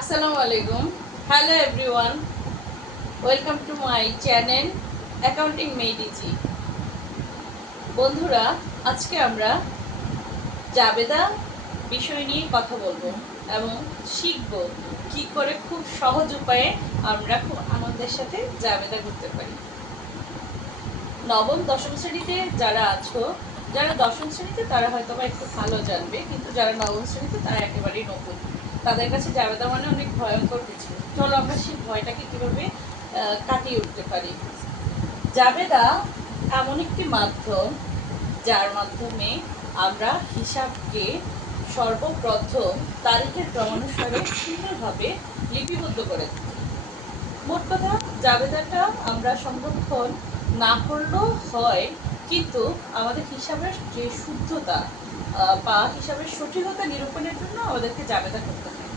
আসসালামু আলাইকুম। Hello everyone, welcome to my channel accounting made easy. বন্ধুরা, আজকে আমরা জাবেদা বিষয় নিয়ে কথা বলবো এবং শিখব কি করে খুব সহজ উপায়ে আমরা খুব আনন্দের সাথে জাবেদা করতে পারি। নবম দশম শ্রেণীতে যারা আছো, যারা দশম শ্রেণীতে তারা হয়তো বা একটু ভালো জানবে, কিন্তু যারা নবম শ্রেণীতে তারা একেবারেই নতুন। তাদের কাছে জাবেদা মানে অনেক ভয়ঙ্কর কিছু। চলো আমরা সেই ভয়টাকে কীভাবে কাটিয়ে উঠতে পারি। জাবেদা এমন একটি মাধ্যম যার মাধ্যমে আমরা হিসাবকে সর্বপ্রথম তারিখের ক্রমানুসারে সুন্দরভাবে লিপিবদ্ধ করে থাকি। মোট কথা, জাবেদাটা আমরা সংরক্ষণ না করলেও হয়, কিন্তু আমাদের হিসাবের যে শুদ্ধতা বা হিসাবের সঠিকতা নিরূপণের জন্য আমাদেরকে জাবেদা করতে হয়।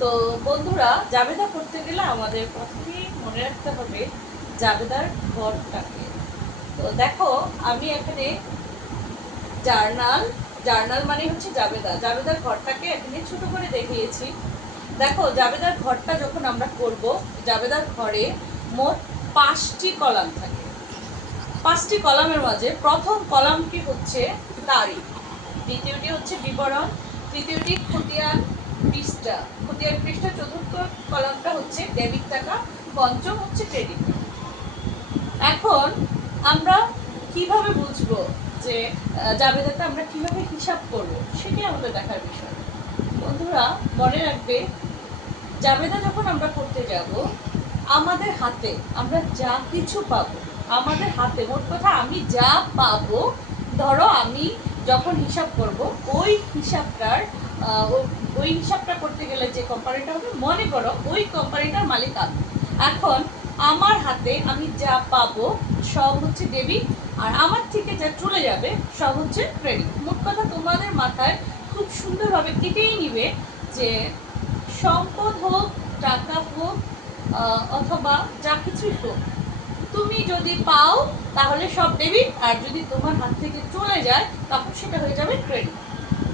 তো বন্ধুরা, জাবেদা করতে গেলে আমাদের প্রথমেই মনে রাখতে হবে জাবেদার ঘরটাকে। তো দেখো, আমি এখানে জার্নাল মানে হচ্ছে জাবেদার ঘরটাকে এখানে ছোট করে দেখিয়েছি। দেখো, জাবেদার ঘরটা যখন আমরা করব, জাবেদার ঘরে মোট 5টি কলাম থাকে। 5টি কলামের মাঝে প্রথম কলামটি হচ্ছে তারিখ, দ্বিতীয়টি হচ্ছে বিবরণ, তৃতীয়টি খতিয়ান পৃষ্ঠা, চতুর্থ কলামটা হচ্ছে ডেবিট টাকা, পঞ্চম হচ্ছে ক্রেডিট। এখন আমরা কিভাবে বুঝবো যে জাবেদাটা আমরা কিভাবে হিসাব করব, সেটাই আমাদের দেখার বিষয়। বন্ধুরা, মনে রাখবে, জাবেদা যখন আমরা করতে যাব, আমাদের হাতে আমরা যা কিছু পাবো, আমাদের হাতে মোট কথা আমি যা পাবো, ধরো আমি যখন হিসাব করব, ওই হিসাবটা করতে গেলে যে কোম্পানিটা হবে, মনে করো ওই কোম্পানিটার মালিক আমি। এখন আমার হাতে আমি যা পাবো সব হচ্ছে ডেবিট, আর আমার থেকে যা চলে যাবে সব হচ্ছে ক্রেডিট। মোট কথা, তোমাদের মাথায় খুব সুন্দরভাবে কেটেই নিবে যে সম্পদ হোক, টাকা হোক, অথবা যা কিছুই হোক, তুমি যদি পাও তাহলে সব ডেবিট, আর যদি তোমার হাত থেকে চলে যায় তখন সেটা হয়ে যাবে ক্রেডিট।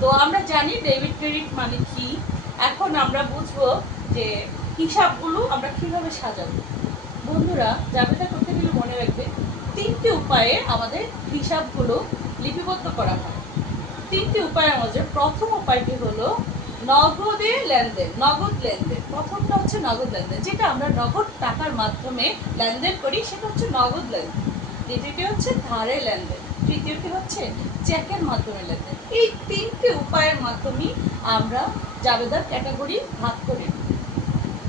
তো আমরা জানি ডেবিট ক্রেডিট মানে কি। এখন আমরা বুঝবো যে হিসাবগুলো আমরা কিভাবে সাজাবো। বন্ধুরা, জাবেদা করতে গেলে মনে রাখবে 3টি উপায়ে আমাদের হিসাবগুলো লিপিবদ্ধ করা হয়। 3টি উপায়ের মধ্যে প্রথম উপায়টি হলো নগদ লেনদেন। প্রথমটা হচ্ছে নগদ লেনদেন, যেটা আমরা নগদ টাকার মাধ্যমে লেনদেন করি, সেটা হচ্ছে নগদ লেনদেন। দ্বিতীয়টি হচ্ছে ধারে লেনদেন, তৃতীয়টি হচ্ছে চেকের মাধ্যমে লেনদেন। এই 3টি উপায়ের মাধ্যমেই আমরা জাবেদার ক্যাটাগরি ভাগ করি।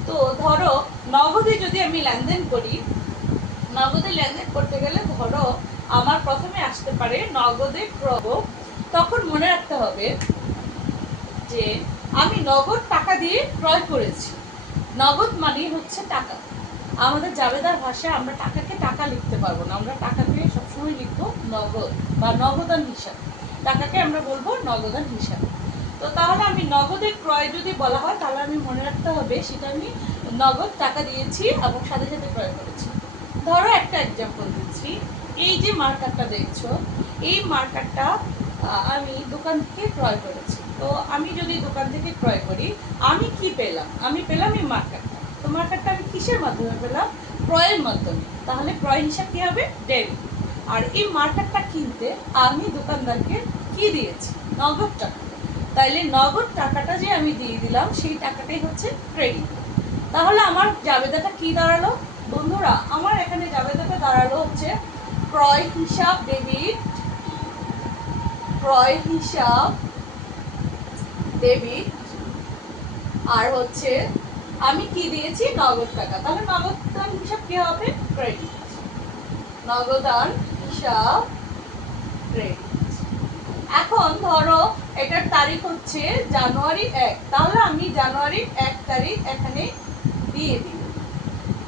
তো ধরো, নগদে যদি আমি লেনদেন করি, নগদে লেনদেন করতে গেলে ধরো আমার প্রথমে আসতে পারে নগদে ক্রয়। তখন মনে রাখতে হবে যে আমি নগদ টাকা দিয়ে ক্রয় করেছি। নগদ মানে হচ্ছে টাকা। আমাদের জাবেদার ভাষায় আমরা টাকাকে টাকা লিখতে পারবো না, আমরা টাকাকে সবসময় লিখবো নগদ বা নগদান হিসাব। টাকাকে আমরা বলবো নগদান হিসাব। তো তাহলে আমি নগদের ক্রয় যদি বলা হয়, তাহলে আমি মনে রাখতে হবে সেটা আমি নগদ টাকা দিয়েছি এবং সাথে সাথে ক্রয় করেছি। ধরো একটা এক্সাম্পল দিচ্ছি, এই যে মার্কারটা দেখছো, এই মার্কারটা আমি দোকান থেকে ক্রয় করেছি। তো আমি যদি দোকান থেকে ক্রয় করি, আমি কি পেলাম? আমি পেলাম এই মার্কারটা। তো মার্কারটা আমি কিসের মাধ্যমে পেলাম? ক্রয়ের মাধ্যমে। তাহলে ক্রয় হিসাব কি হবে? ডেবিট। আর এই মার্কারটা কিনতে আমি দোকানদারকে কি দিয়েছি? নগদ টাকা। তাইলে নগদ টাকাটা যে আমি দিয়ে দিলাম, সেই টাকাটাই হচ্ছে ক্রেডিট। তাহলে আমার জাবেদাটা কি দাঁড়ালো? বন্ধুরা, আমার এখানে জাবেদাটা দাঁড়ালো হচ্ছে ক্রয় হিসাব ডেবিট, আর হচ্ছে আমি কি দিয়েছি? নগদ টাকা। তাহলে নগদান হিসাব কি হবে? ক্রেডিট। নগদান হিসাব ক্রেডিট। এখন ধরো এটার তারিখ হচ্ছে জানুয়ারি 1, তাহলে আমি জানুয়ারির 1 তারিখ এখানে দিয়ে দিই।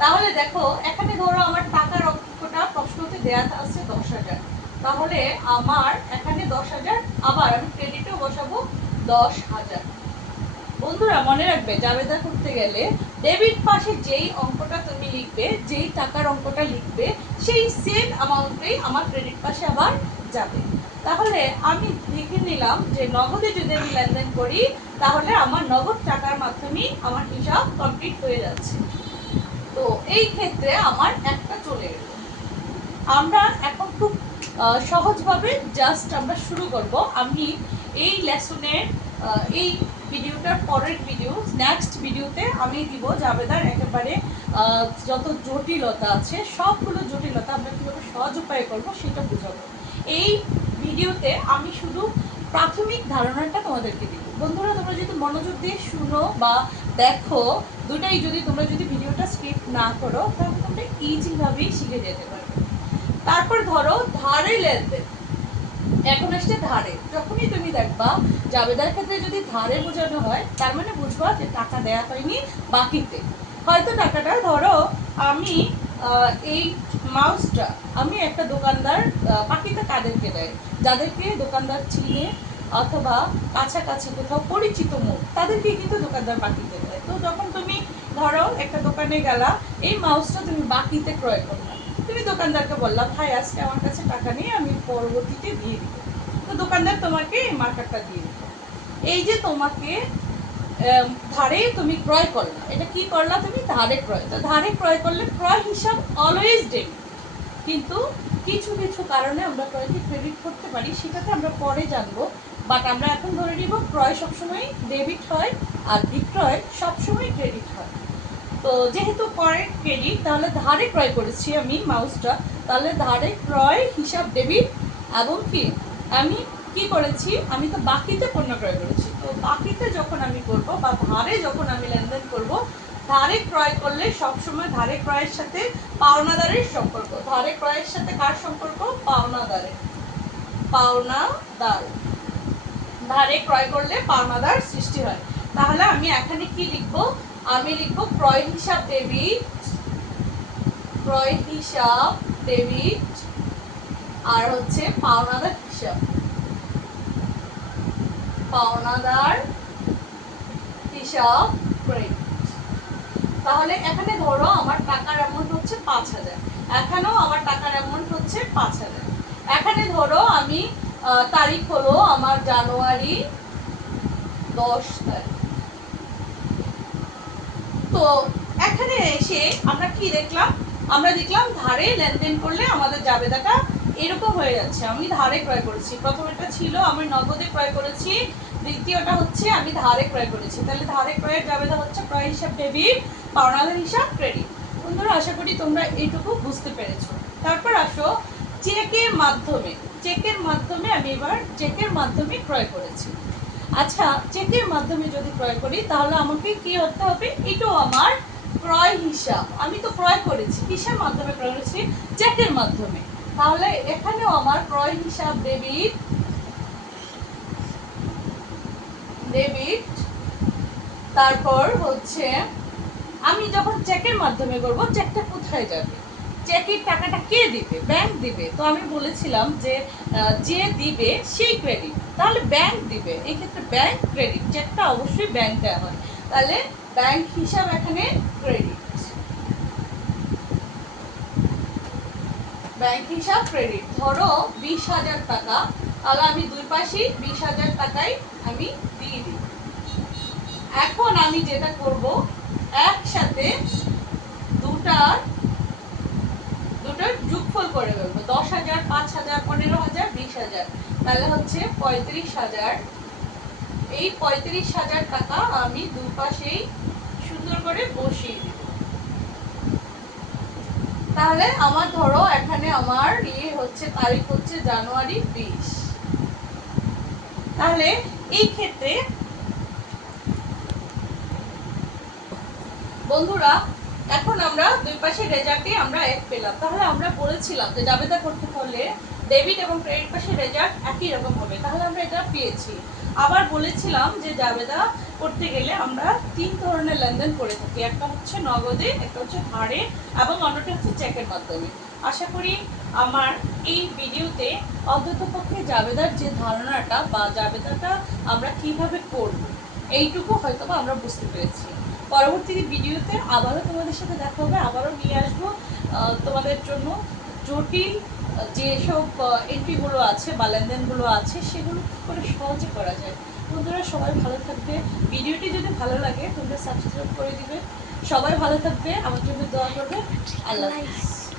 তাহলে দেখো, এখানে ধরো আমার টাকার অঙ্কটা প্রশ্নতে দেয়া আছে 10,000, তাহলে আমার এখানে 10,000, আবার আমি ক্রেডিটেও বসাবো 10,000। বন্ধুরা, মনে রাখবে, জাবেদা করতে গেলে ডেবিট পাশে যেই অঙ্কটা তুমি লিখবে, যেই টাকার অঙ্কটা লিখবে, সেই সেম অ্যামাউন্টেই আমার ক্রেডিট পাশে আবার যাবে। তাহলে আমি দেখে নিলাম যে নগদে যদি আমি লেনদেন করি তাহলে আমার নগদ টাকার মাধ্যমেই আমার হিসাব কমপ্লিট হয়ে যাচ্ছে। তো এই ক্ষেত্রে আমার একটা চলে এলো। আমরা এখন খুব সহজভাবে জাস্ট আমরা শুরু করব। আমি এই লেসনের এই ভিডিওটার পরের ভিডিও নেক্সট ভিডিওতে আমি দিব জাবেদার একেবারে যত জটিলতা আছে সবগুলো জটিলতা আমরা কীভাবে সহজ উপায়ে করবো সেটা বোঝাবো। এই ভিডিওতে আমি শুধু প্রাথমিক ধারণাটা তোমাদেরকে দিব। বন্ধুরা, তোমরা যদি মনোযোগ দিয়ে শুনো বা দেখো, দুটাই যদি তোমরা যদি ভিডিওটা স্ক্রিপ্ট না করো তাহলে তোমরা ইজিভাবেই শিখে যেতে পারবে। তারপর ধরো ধারে লেনদেন, এখন আসছে ধারে। যখনই তুমি দেখবা জাবেদার ক্ষেত্রে যদি ধারে বোঝানো হয় তার মানে বুঝবা যে টাকা দেয়া হয়নি, বাকিতে। হয়তো টাকাটা ধরো আমি এই মাউসটা আমি একটা দোকানদার বাকিতে কাদেরকে দেয়, যাদেরকে দোকানদার চিনে অথবা কাছাকাছি কোথাও পরিচিত মুখ তাদেরকে কিন্তু দোকানদার বাকিতে দেয়। তো যখন তুমি ধরো একটা দোকানে গেলা, এই মাউসটা তুমি বাকিতে ক্রয় করলা, তুমি দোকানদারকে বললাম ভাই আজকে আমার কাছে টাকা নেই, আমি পরবর্তীতে দিয়ে দিব। তো দোকানদার তোমাকে এই মার্কারটা দিয়ে দিল। এই যে তোমাকে ধারে তুমি ক্রয় করলা, এটা কি করলা তুমি ধারে ক্রয়। তো ধারে ক্রয় করলে ক্রয় হিসাব অলওয়েজ ডেবিট, কিন্তু কিছু কিছু কারণে আমরা ক্রয়কে ক্রেডিট করতে পারি, সেটাতে আমরা পরে জানবো। বাট আমরা এখন ধরে নিব ক্রয় সবসময় ডেবিট হয় আর বিক্রয় সবসময় ক্রেডিট হয়। তো যেহেতু ক্রয় ক্রেডিট, তাহলে ধারে ক্রয় করেছি আমি মাউসটা, তাহলে ধারে ক্রয় হিসাব ডেবিট। এবং কি আমি কি করেছি, আমি তো বাকিতে পণ্য ক্রয় করেছি। তো বাকিতে যখন আমি করব বা ধারে যখন আমি লেনদেন করব, ধারে ক্রয় করলে সবসময় ধারে ক্রয়ের সাথে পাওনাদারের সম্পর্ক। ধারে ক্রয়ের সাথে কার সম্পর্ক? পাওনাদারের। পাওনাদার, ধারে ক্রয় করলে পাওনাদার সৃষ্টি হয়। তাহলে আমি এখানে কি লিখব? আমি লিখব ক্রয় হিসাব ডেবিট, ক্রয় হিসাব ডেবিট, আর হচ্ছে পাওনাদার হিসাব, পাওনাদার হিসাব ক্রেডিট। তাহলে এখানে ধরো আমার টাকার অ্যামাউন্ট হচ্ছে 5,000, এখানেও আমার টাকার অ্যামাউন্ট হচ্ছে 5,000। এখানে ধরো আমি তারিখ হলো আমার জানুয়ারি 10 তারিখ। তো এখানে এসে আমরা কি দেখলাম? আমরা দেখলাম ধারে লেনদেন করলে আমাদের জাবেদাটা এরকম হয়ে যাচ্ছে। আমি ধারে ক্রয় করেছি, প্রথমেরটা ছিল আমি নগদে ক্রয় করেছি, দ্বিতীয়টা হচ্ছে আমি ধারে ক্রয় করেছি। তাহলে ধারে ক্রয়ের জাবেদা হচ্ছে ক্রয় হিসাব ডেবিট, পাওনাদার হিসাব ক্রেডিট। বন্ধুরা, আশা করি তোমরা এইটুকু বুঝতে পেরেছো। তারপর আসো চেকের মাধ্যমে। চেকের মাধ্যমে আমি এবার চেকের মাধ্যমে ক্রয় করেছি। আচ্ছা, চেকের মাধ্যমে যদি ক্রয় করি তাহলে আমাকে কি করতে হবে? এটাও আমার ক্রয় হিসাব। আমি তো ক্রয় করেছি, কিসের মাধ্যমে ক্রয় করেছি? চেকের মাধ্যমে। তাহলে এখানেও আমার ক্রয় হিসাব ডেবিট, ডেবিট। তারপর হচ্ছে আমি যখন চেকের মাধ্যমে করব, চেকটা কোথায় যাবে? চেকের টাকাটা কে দিবে? ব্যাংক দিবে। তো আমি বলেছিলাম যে যে দিবে সেই ক্রেডিট, তাহলে ব্যাংক দিবে। এই ক্ষেত্রে ব্যাংক ক্রেডিট, চেকটা অবশ্যই ব্যাংক দেওয়া হয়। তাহলে ব্যাংক হিসাব এখানে ক্রেডিট, ব্যাংক হিসাব ক্রেডিট। ধরো 20,000 টাকা, তাহলে আমি দুই পাশেই 20,000 টাকাই আমি দিয়ে দিই। এখন আমি যেটা করব, একসাথে দুটার যোগফল করে ফেলবো। 10,000, 5,000, 15,000, 20,000, তাহলে হচ্ছে 35,000। এই 35,000 টাকা আমি দুই পাশেই সুন্দর করে বসিয়ে দিব। তাহলে আমার ধরো এখানে আমার হচ্ছে তারিখ হচ্ছে জানুয়ারি 20। তাহলে এই ক্ষেত্রে বন্ধুরা এখন আমরা দুই পাশে রেজাল্টে আমরা এক পেলাম। তাহলে আমরা বলেছিলাম যে জাবেদা করতে হলে ডেবিট এবং ক্রেডিট পাশে রেজাল্ট একই রকম হবে, তাহলে আমরা এটা পেয়েছি। আবার বলেছিলাম যে জাবেদা করতে গেলে আমরা 3 ধরনের লেনদেন করে থাকি, একটা হচ্ছে নগদে, একটা হচ্ছে ধারে এবং অন্যটা হচ্ছে চেকের মাধ্যমে। আশা করি আমার এই ভিডিওতে অন্ততপক্ষে জাবেদার যে ধারণাটা বা জাবেদাটা আমরা কিভাবে করব এইটুকু হয়তো আমরা বুঝতে পেরেছি। পরবর্তী ভিডিওতে আবারও তোমাদের সাথে দেখা হবে, আবারও নিয়ে আসবো তোমাদের জন্য জটিল যেসব এন্ট্রিগুলো আছে বা লেনদেনগুলো আছে সেগুলো কী করে সহজে করা যায়। বন্ধুরা সবাই ভালো থাকবে, ভিডিওটি যদি ভালো লাগে তোমরা সাবস্ক্রাইব করে দিবে, সবাই ভালো থাকবে, আমার জন্য দোয়া করবে। আল্লাহ হাফিজ।